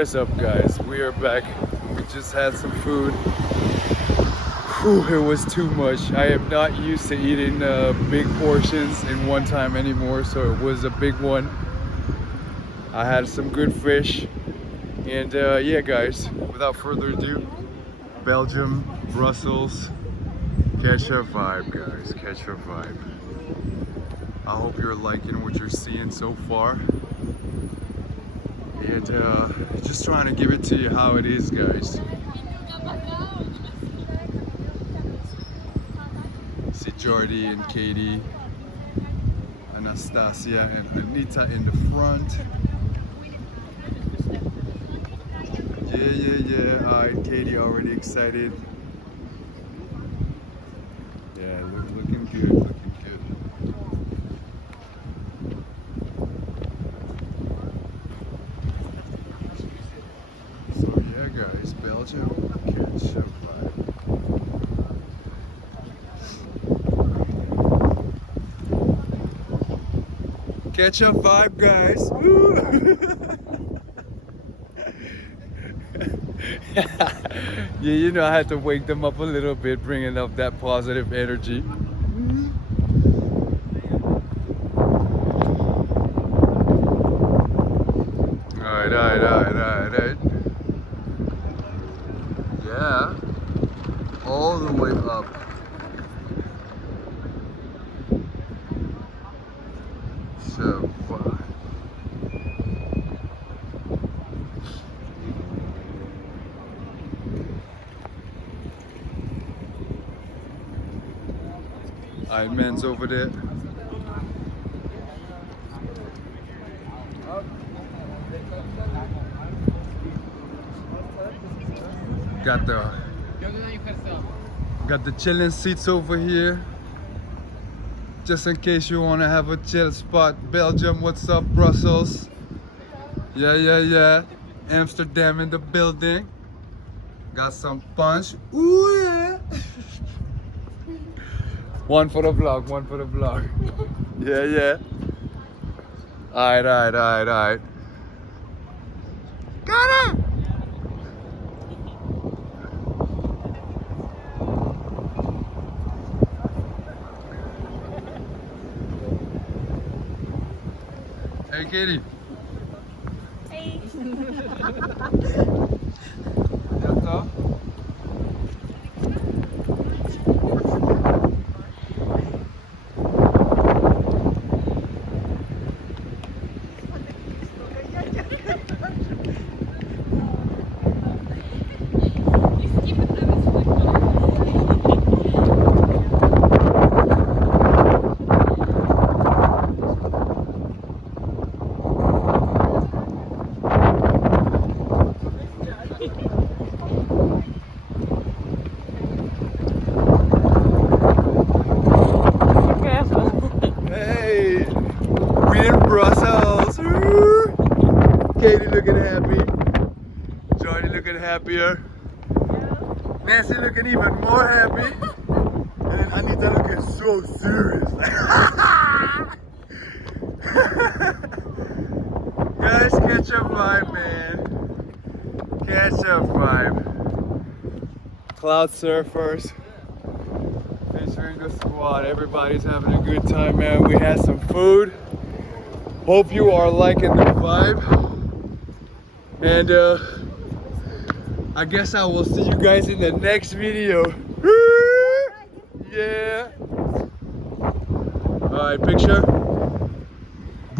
is up, guys? We are back. We just had some food. Whew, it was too much. I am not used to eating big portions in one time anymore, so it was a big one. I had some good fish. And yeah, guys, without further ado, Belgium, Brussels, catch a vibe, guys, catch a vibe. I hope you're liking what you're seeing so far. And just trying to give it to you how it is, guys. See Jordy and Katie, Anastasia and Anita in the front. Yeah. Alright, Katie already excited. Yeah, looking good, looking good. So yeah, guys, Belgium, catch a vibe. Catch a vibe, guys. Woo! Yeah, you know, I had to wake them up a little bit, bringing up that positive energy. Alright. Yeah, all the way up. So far. Alright, man's over there. Got the chilling seats over here. Just in case you want to have a chill spot. Belgium, what's up? Brussels. Yeah. Amsterdam in the building. Got some punch. Ooh yeah. One for the vlog. Yeah. Alright. Got it! Hey, Katie. Hey. Jata. Hey, we in Brussels. Katie looking happy. Jordy looking happier. Nancy looking even more happy. And then Anita looking so serious. Guys, catch a vibe, man. Catch a vibe. Cloud surfers. Featuring the squad. Everybody's having a good time, man. We had some food. Hope you are liking the vibe. And I guess I will see you guys in the next video. Yeah. Alright, picture.